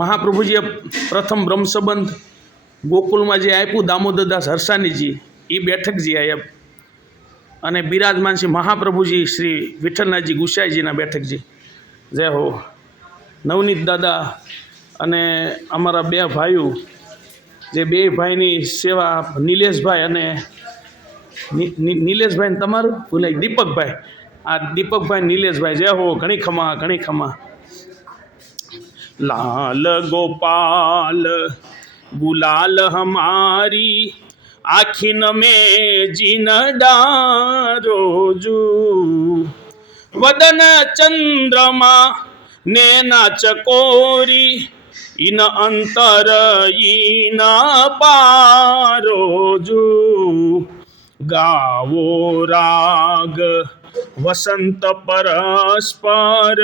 મહાપ્રભુજીએ પ્રથમ બ્રહ્મસંબંધ ગોકુલમાં જે આપ્યું દામોદરદાસ હરસાનીજી એ બેઠક જે આપ્યા અને બિરાજમાન શ્રી મહાપ્રભુજી શ્રી વિઠ્ઠલનાથજી ગુસાઈજીના બેઠકજી જય હો. નવનીત દાદા અને અમારા બે ભાઈઓ જે બે ભાઈની સેવા નિલેશભાઈ અને નિલેશભાઈ તમારું ભૂલાઈ દીપકભાઈ, આ દીપકભાઈ નિલેશભાઈ જય હો. ઘણી ખમા ઘણી ખમા. लाल गोपाल गुलाल हमारी आखिन में जीन डारोजू वदन चंद्रमा नैना चकोरी इन अंतर इन पारोजू गावो राग वसंत परस्पर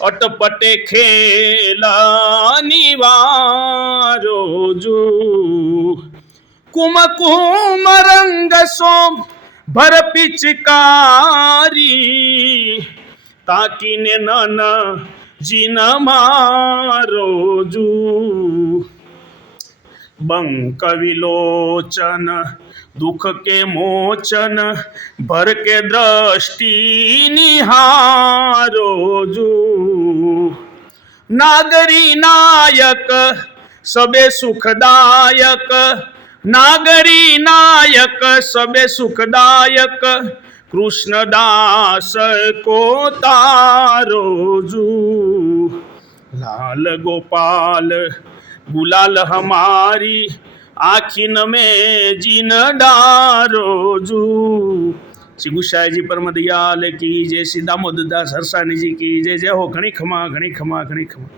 अटपटे खेला निवारोजू कुमकुम रंग सोम भर पिचकारी ताकीने नन जीन मारोजू बंक विलोचन दुख के मोचन भर के दृष्टि निहारोजू नागरी नायक सबे सुखदायक नागरी नायक सबे सुखदायक कृष्णदास को तारोजू लाल गोपाल गुलाल हमारी आखिन में जीन डारोजू. श्री गुसाईजी परम दयाल की जय. श्री दामोदरदास हरसानी जी की जय. जय हो. घणी खमा घणी खमा घणी खमा.